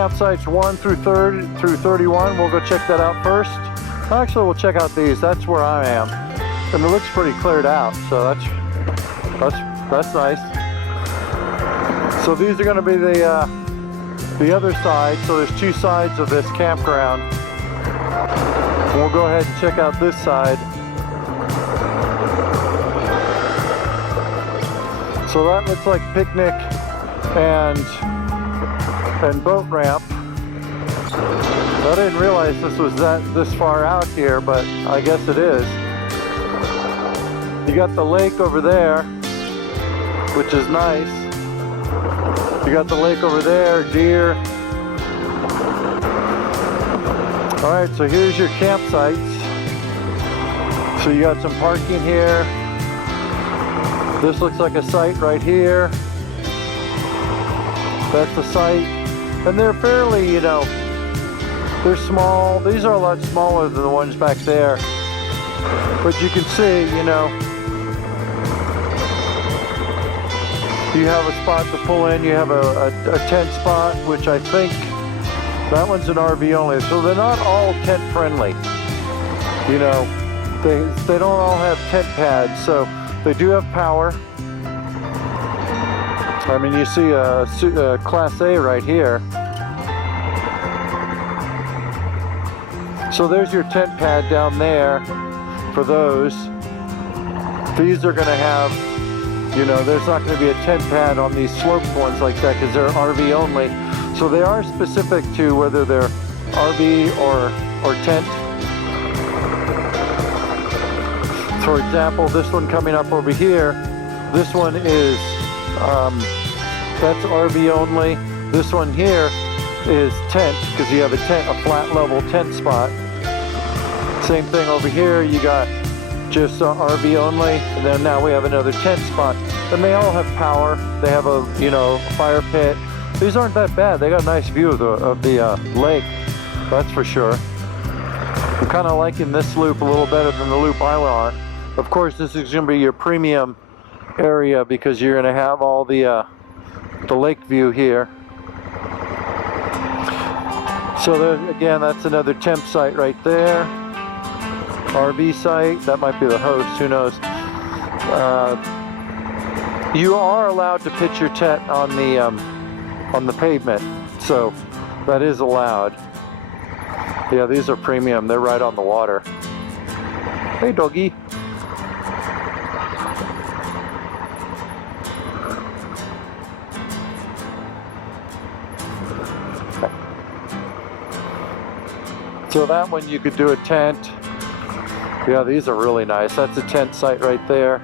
campsites 1 through 31. We'll go check that out first. Actually, we'll check out these. That's where I am, and it looks pretty cleared out. So that's nice. So these are going to be the other side. So there's 2 sides of this campground. And we'll go ahead and check out this side. So that looks like picnic and boat ramp. I didn't realize this was this far out here, but I guess it is. You got the lake over there, which is nice. You got the lake over there, deer. All right, so here's your campsites. So you got some parking here. This looks like a site right here. That's the site. And they're fairly, you know, they're small. These are a lot smaller than the ones back there. But you can see, you know, you have a spot to pull in. You have a tent spot, which I think that one's an RV only. So they're not all tent friendly. You know, they don't all have tent pads. So they do have power. I mean, you see a Class A right here. So there's your tent pad down there for those. These are going to have, you know, there's not going to be a tent pad on these sloped ones like that because they're RV only. So they are specific to whether they're RV or tent. For example, this one coming up over here, this one is, that's RV only. This one here is tent because you have a flat level tent spot. Same thing over here, you got just RV only, and then now we have another tent spot. And they all have power. They have a, you know, fire pit. These aren't that bad. They got a nice view of the lake, that's for sure. I'm kind of liking this loop a little better than the loop I went on. Of course, this is going to be your premium area because you're going to have all the lake view here. So there, again, that's another temp site right there. RV site. That might be the host. Who knows? You are allowed to pitch your tent on the pavement, so that is allowed. Yeah, these are premium. They're right on the water. Hey, doggy. So that one you could do a tent. Yeah, these are really nice. That's a tent site right there.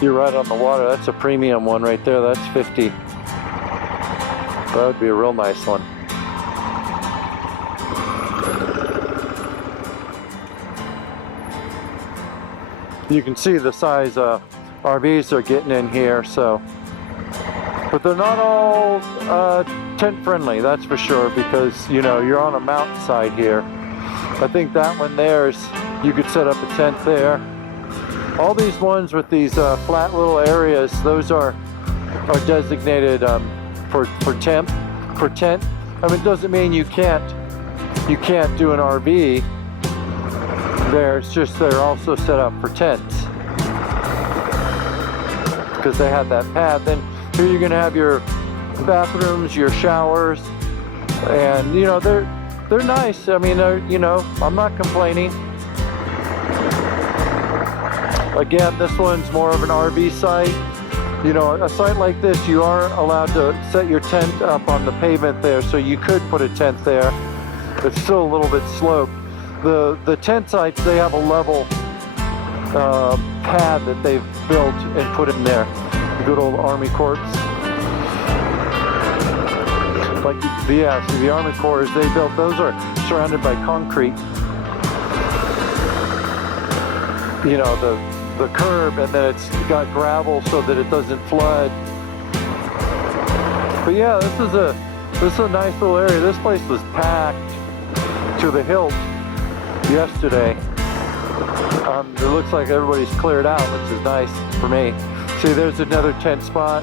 You're right on the water. That's a premium one right there. That's 50. That would be a real nice one. You can see the size RVs are getting in here, so. But they're not all tent friendly, that's for sure, because, you know, you're on a mountainside here. I think that one there's, you could set up a tent there. All these ones with these flat little areas, those are designated for tent. I mean, it doesn't mean you can't do an RV there. It's just they're also set up for tents because they have that pad. Then here you're gonna have your bathrooms, your showers, and you know they're nice. I mean, you know, I'm not complaining. Again, this one's more of an RV site. You know, a site like this, you are allowed to set your tent up on the pavement there, so you could put a tent there. It's still a little bit sloped. The tent sites, they have a level pad that they've built and put in there. The good old Army Corps. Like the Army Corps, they built, those are surrounded by concrete. You know, the curb, and then it's got gravel so that it doesn't flood. But yeah, this is a nice little area. This place was packed to the hilt yesterday. It looks like everybody's cleared out, which is nice for me. See, there's another tent spot.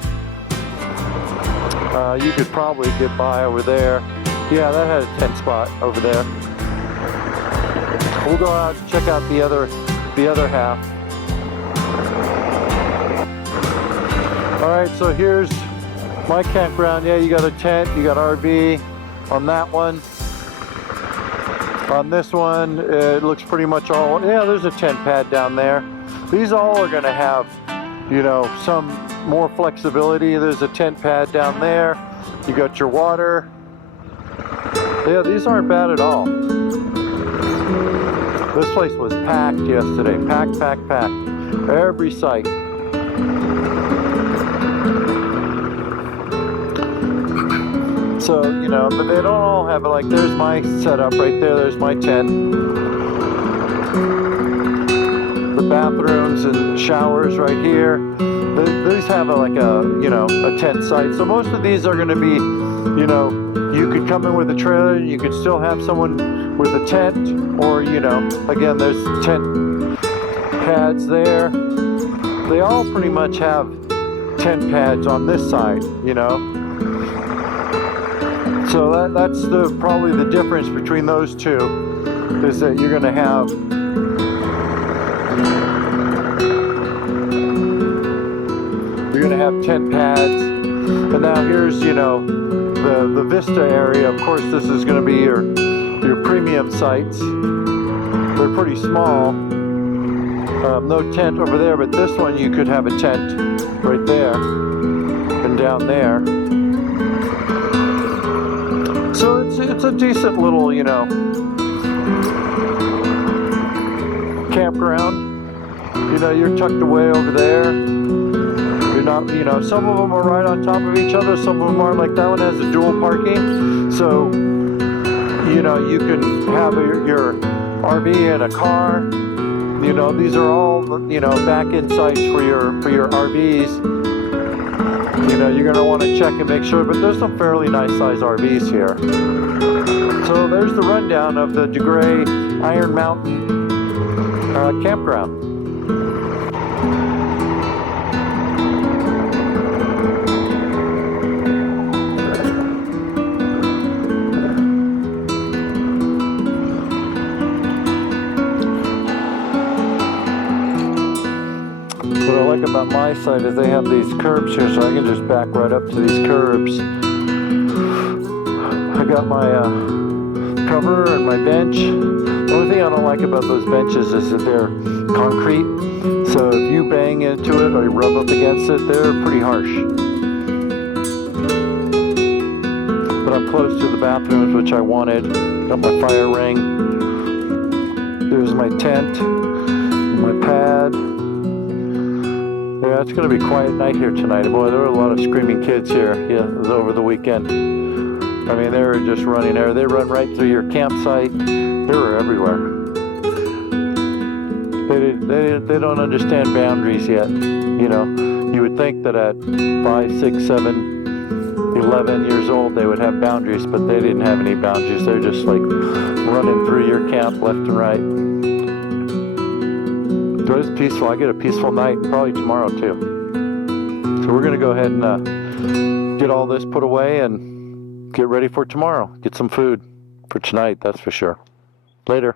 You could probably get by over there. Yeah, that had a tent spot over there. We'll go out and check out the other half. All right, so here's my campground. Yeah, you got a tent, you got RV on that one. On this one, it looks pretty much all, yeah, there's a tent pad down there. These all are gonna have, you know, some more flexibility. There's a tent pad down there. You got your water. Yeah, these aren't bad at all. This place was packed yesterday. Packed, packed, packed. Every site. So, you know, but they don't all have it. Like, there's my setup right there. There's my tent. The bathrooms and showers right here. These have like a, you know, a tent site. So most of these are going to be, you know, you could come in with a trailer and you could still have someone with a tent, or, you know, again, there's tent pads there. They all pretty much have tent pads on this side, you know. So that's probably the difference between those two, is that you're going to have tent pads. And now here's, you know, the Vista area. Of course, this is going to be your premium sites. They're pretty small. No tent over there, but this one you could have a tent right there and down there. So it's a decent little, you know, campground. You know, you're tucked away over there. You're not, you know, some of them are right on top of each other, some of them aren't. Like that one has a dual parking, so, you know, you can have your RV in a car. You know, these are all, you know, back-end sites for your RVs. You know, you're going to want to check and make sure, but there's some fairly nice sized RVs here. So there's the rundown of the DeGray Iron Mountain campground. What I like about my site is they have these curbs here, so I can just back right up to these curbs. I got my cover and my bench. The only thing I don't like about those benches is that they're concrete, so if you bang into it or you rub up against it, they're pretty harsh. But I'm close to the bathrooms, which I wanted. Got my fire ring. There's my tent, my pad. Yeah, it's going to be a quiet night here tonight. Boy, there were a lot of screaming kids here. Yeah, it was over the weekend. I mean, they were just running there. They run right through your campsite. They were everywhere. They don't understand boundaries yet. You know, you would think that at 5, 6, 7, 11 years old they would have boundaries, but they didn't have any boundaries. They're just like running through your camp left and right. So it's peaceful. I get a peaceful night, and probably tomorrow too. So we're going to go ahead and get all this put away and get ready for tomorrow. Get some food for tonight, that's for sure. Later.